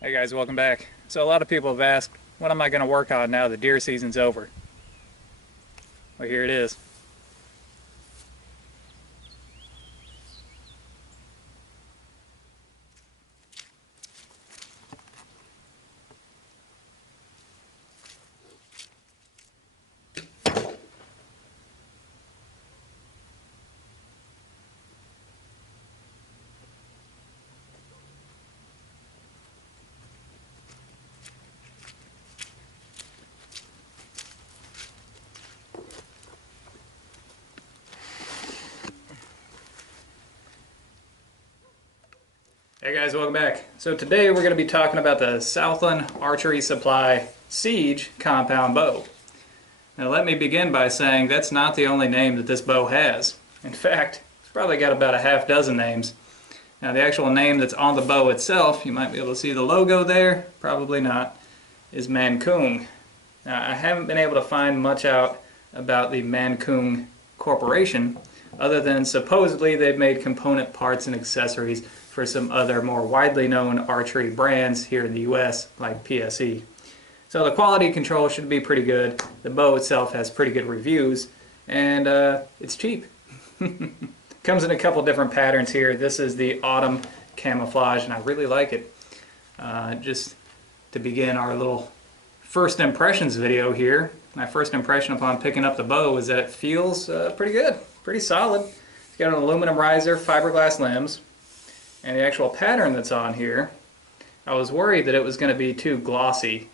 Hey guys, welcome back. So a lot of people have asked, what am I going to work on now the deer season's over? Well, here it is. Hey guys, welcome back. So today we're going to be talking about the Southland Archery Supply Siege compound bow. Now let me begin by saying that's not the only name that this bow has. In fact, it's probably got about a half dozen names. Now the actual name that's on the bow itself, you might be able to see the logo there, probably not, is Man Kung. Now I haven't been able to find much out about the Man Kung Corporation, other than supposedly they've made component parts and accessories for some other more widely known archery brands here in the US, like PSE. So the quality control should be pretty good. The bow itself has pretty good reviews, and it's cheap. Comes in a couple different patterns here. This is the autumn camouflage, and I really like it. Just to begin our little first impressions video here, my first impression upon picking up the bow is that it feels pretty good, pretty solid. It's got an aluminum riser, fiberglass limbs, and the actual pattern that's on here, I was worried that it was going to be too glossy.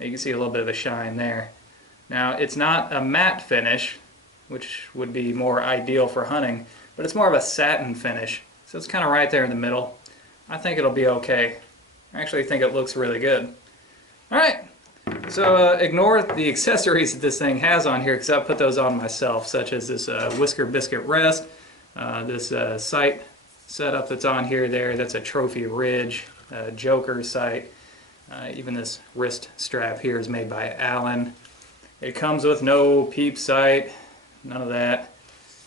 You can see a little bit of a shine there. Now it's not a matte finish, which would be more ideal for hunting, but it's more of a satin finish. So it's kind of right there in the middle. I think it'll be okay. I actually think it looks really good. Alright, so ignore the accessories that this thing has on here because I put those on myself, such as this whisker biscuit rest, this sight setup that's on here there, that's a Trophy Ridge, Joker sight. Even this wrist strap here is made by Allen. It comes with no peep sight, none of that.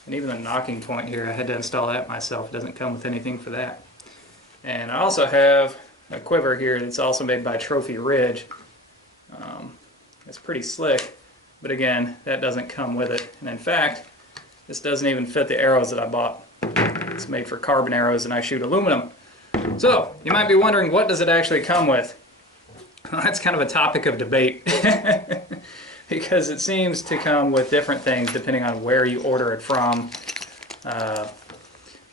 And even the knocking point here, I had to install that myself. It doesn't come with anything for that. And I also have a quiver here that's also made by Trophy Ridge. It's pretty slick, but again, that doesn't come with it. And in fact, this doesn't even fit the arrows that I bought. It's made for carbon arrows and I shoot aluminum. So, you might be wondering, what does it actually come with? Well, that's kind of a topic of debate because it seems to come with different things depending on where you order it from,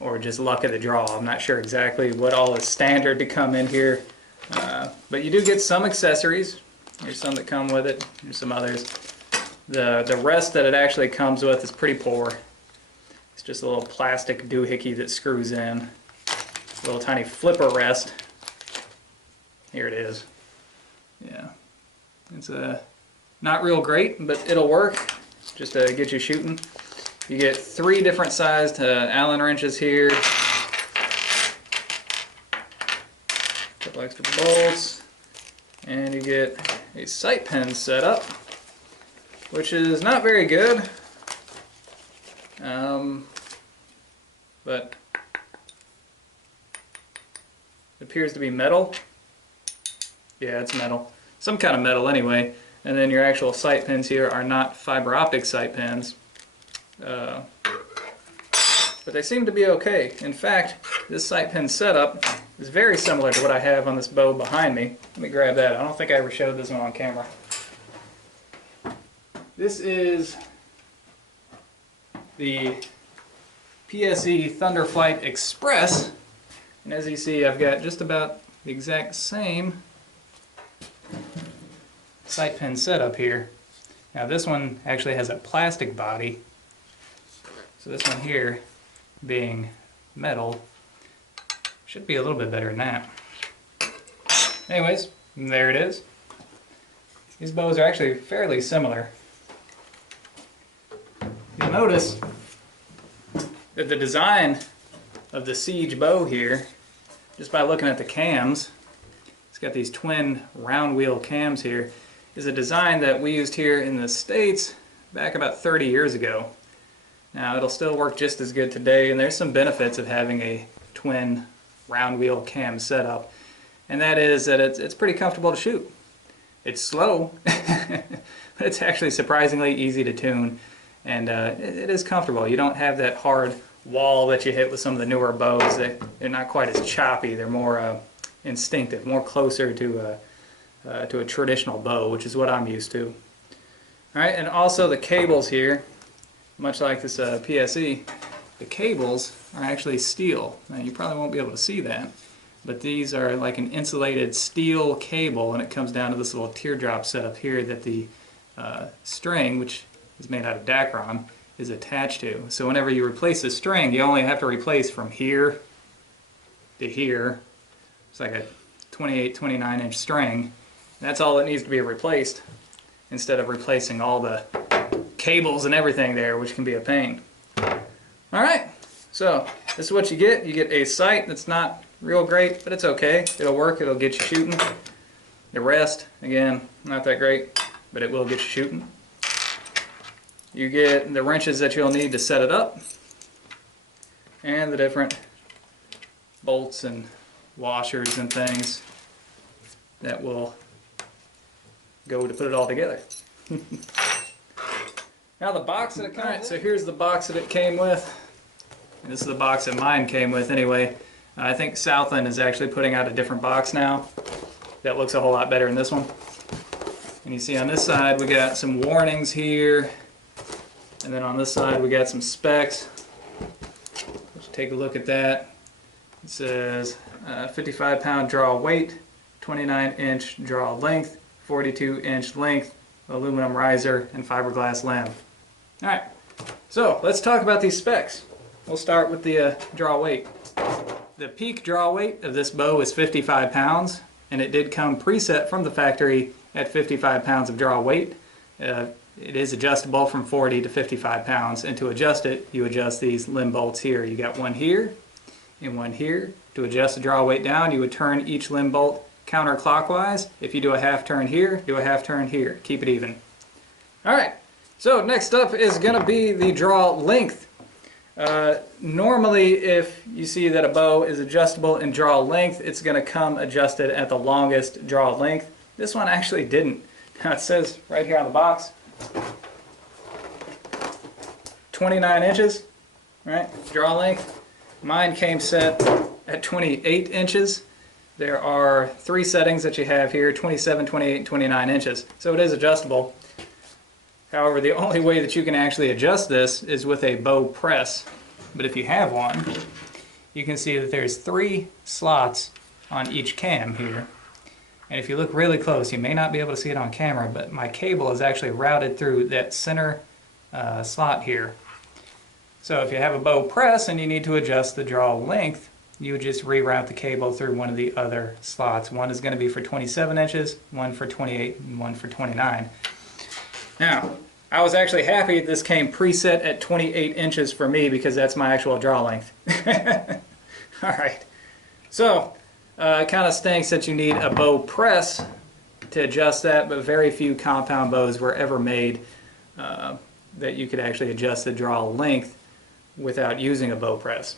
or just luck of the draw. I'm not sure exactly what all is standard to come in here, but you do get some accessories. There's some that come with it, there's some others. The rest that it actually comes with is pretty poor. It's just a little plastic doohickey that screws in. A little tiny flipper rest. Here it is. Yeah. It's not real great, but it'll work just to get you shooting. You get 3 different sized Allen wrenches here. A couple extra bolts. And you get a sight pin set up, which is not very good. But it appears to be metal. Yeah, it's metal. Some kind of metal anyway. And then your actual sight pins here are not fiber optic sight pins. But they seem to be okay. In fact, this sight pin setup is very similar to what I have on this bow behind me. Let me grab that. I don't think I ever showed this one on camera. This is the PSE Thunderflight Express, and as you see, I've got just about the exact same sight pin setup here. Now this one actually has a plastic body, so this one here being metal should be a little bit better than that. Anyways, there it is. These bows are actually fairly similar. You'll notice that the design of the Siege bow here, just by looking at the cams, it's got these twin round wheel cams here, is a design that we used here in the States back about 30 years ago. Now it'll still work just as good today, and there's some benefits of having a twin round wheel cam setup. and that is that it's pretty comfortable to shoot. It's slow, but it's actually surprisingly easy to tune, and it is comfortable. You don't have that hard wall that you hit with some of the newer bows. They're not quite as choppy. They're more instinctive, more closer to a traditional bow, which is what I'm used to. All right, and also the cables here, much like this PSE, the cables are actually steel. Now you probably won't be able to see that, but these are like an insulated steel cable, and it comes down to this little teardrop setup here that the string, which is made out of Dacron, is attached to. So whenever you replace the string, you only have to replace from here to here. It's like a 28, 29 inch string. That's all that needs to be replaced, instead of replacing all the cables and everything there, which can be a pain. Alright, so this is what you get. You get a sight that's not real great, but it's okay. It'll work, it'll get you shooting. The rest, again, not that great, but it will get you shooting. You get the wrenches that you'll need to set it up, and the different bolts and washers and things that will go to put it all together. Now the box that it comes with. So here's the box that it came with. And this is the box that mine came with anyway. I think Southland is actually putting out a different box now that looks a whole lot better than this one. And you see on this side we got some warnings here, and then on this side we got some specs. Let's take a look at that. It says 55 pound draw weight, 29 inch draw length, 42 inch length, aluminum riser, and fiberglass limb. Alright, so let's talk about these specs. We'll start with the draw weight. The peak draw weight of this bow is 55 pounds, and it did come preset from the factory at 55 pounds of draw weight. It is adjustable from 40 to 55 pounds, and to adjust it, you adjust these limb bolts here. You got one here and one here. To adjust the draw weight down, you would turn each limb bolt counterclockwise. If you do a half turn here, do a half turn here. Keep it even. Alright, so next up is going to be the draw length. Normally, if you see that a bow is adjustable in draw length, it's going to come adjusted at the longest draw length. This one actually didn't. Now it says right here on the box, 29 inches, right? Draw length. Mine came set at 28 inches. There are 3 settings that you have here, 27, 28, and 29 inches. So it is adjustable. However, the only way that you can actually adjust this is with a bow press. But if you have one, you can see that there's 3 slots on each cam here. And if you look really close, you may not be able to see it on camera, but my cable is actually routed through that center slot here. So if you have a bow press and you need to adjust the draw length, you would just reroute the cable through one of the other slots. One is going to be for 27 inches, one for 28, and one for 29. Now, I was actually happy this came preset at 28 inches for me because that's my actual draw length. Alright, so it kind of stinks that you need a bow press to adjust that, but very few compound bows were ever made that you could actually adjust the draw length without using a bow press.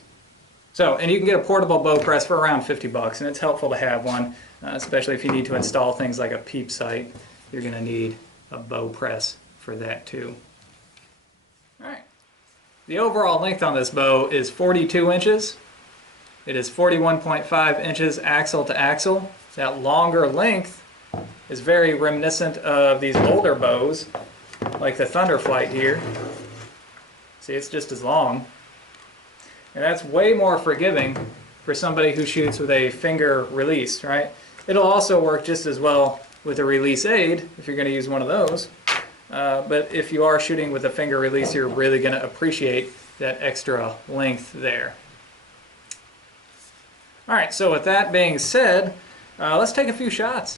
So, and you can get a portable bow press for around 50 bucks, and it's helpful to have one, especially if you need to install things like a peep sight. You're going to need a bow press for that too. Alright, the overall length on this bow is 42 inches. It is 41.5 inches axle to axle. That longer length is very reminiscent of these older bows, like the Thunderflight here. See, it's just as long. And that's way more forgiving for somebody who shoots with a finger release, right? It'll also work just as well with a release aid if you're going to use one of those. But if you are shooting with a finger release, you're really going to appreciate that extra length there. Alright, so with that being said, let's take a few shots.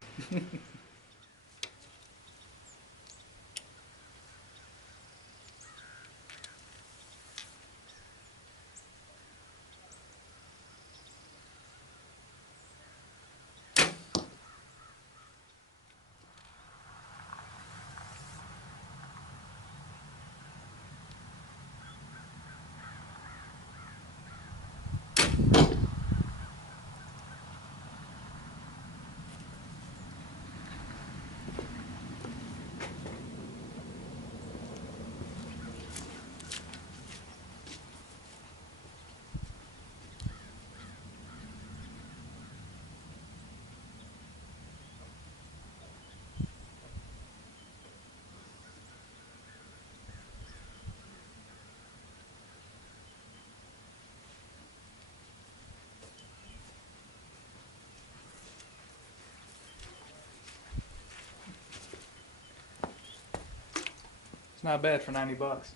not bad for 90 bucks.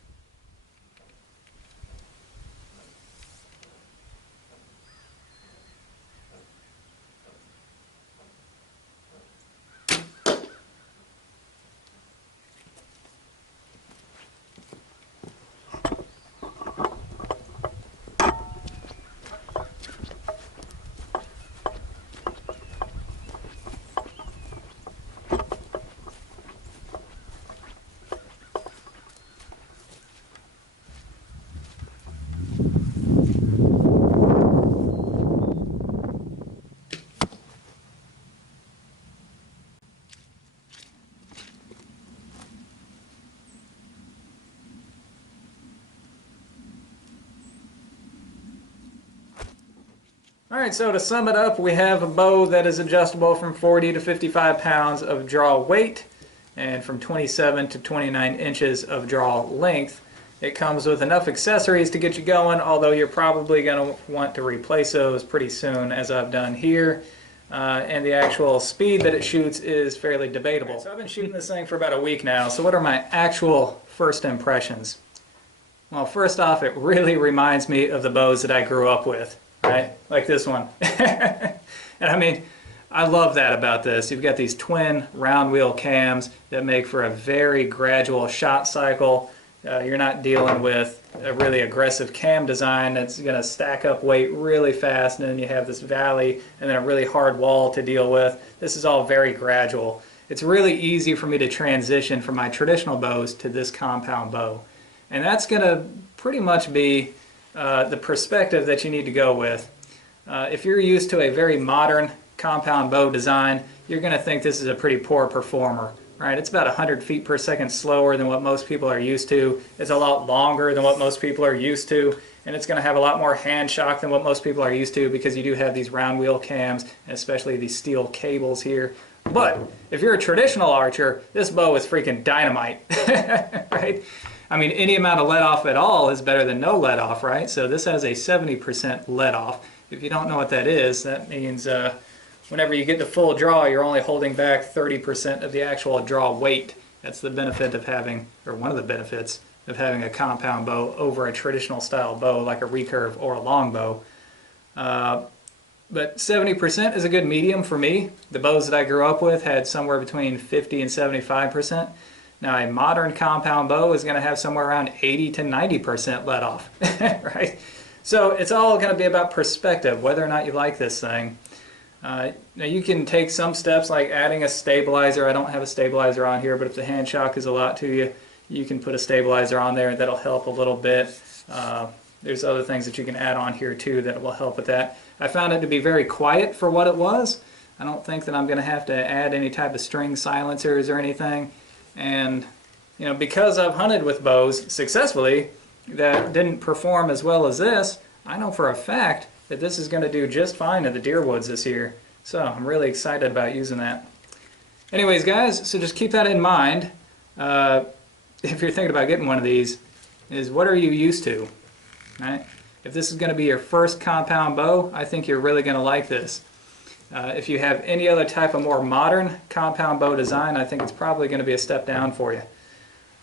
Alright, so to sum it up, we have a bow that is adjustable from 40 to 55 pounds of draw weight and from 27 to 29 inches of draw length. It comes with enough accessories to get you going, although you're probably going to want to replace those pretty soon, as I've done here. And the actual speed that it shoots is fairly debatable. So I've been shooting this thing for about a week now, so what are my actual first impressions? Well, first off, it really reminds me of the bows that I grew up with. Right, like this one. And I mean, I love that about this. You've got these twin round wheel cams that make for a very gradual shot cycle. You're not dealing with a really aggressive cam design that's going to stack up weight really fast, and then you have this valley and then a really hard wall to deal with. This is all very gradual. It's really easy for me to transition from my traditional bows to this compound bow. And that's going to pretty much be the perspective that you need to go with. If you're used to a very modern compound bow design, you're going to think this is a pretty poor performer. Right? It's about 100 feet per second slower than what most people are used to. It's a lot longer than what most people are used to, and it's going to have a lot more hand shock than what most people are used to, because you do have these round wheel cams, and especially these steel cables here. But if you're a traditional archer, this bow is freaking dynamite. Right? I mean, any amount of let off at all is better than no let off, right? So this has a 70% let off. If you don't know what that is, that means whenever you get to full draw, you're only holding back 30% of the actual draw weight. That's the benefit of having, or one of the benefits of having a compound bow over a traditional style bow like a recurve or a longbow. But 70% is a good medium for me. The bows that I grew up with had somewhere between 50 and 75%. Now a modern compound bow is going to have somewhere around 80 to 90% let off, right? So it's all going to be about perspective, whether or not you like this thing. Now you can take some steps like adding a stabilizer. I don't have a stabilizer on here, but if the hand shock is a lot to you, you can put a stabilizer on there and that'll help a little bit. There's other things that you can add on here too that will help with that. I found it to be very quiet for what it was. I don't think that I'm going to have to add any type of string silencers or anything. And you know, because I've hunted with bows successfully that didn't perform as well as this, I know for a fact that this is going to do just fine in the deer woods this year. So I'm really excited about using that. Anyways guys, so just keep that in mind. If you're thinking about getting one of these, is what are you used to? Right? If this is going to be your first compound bow, I think you're really going to like this. If you have any other type of more modern compound bow design, I think it's probably going to be a step down for you.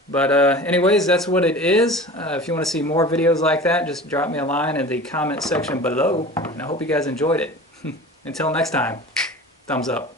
But anyways, that's what it is. If you want to see more videos like that, just drop me a line in the comment section below. And I hope you guys enjoyed it. Until next time, thumbs up.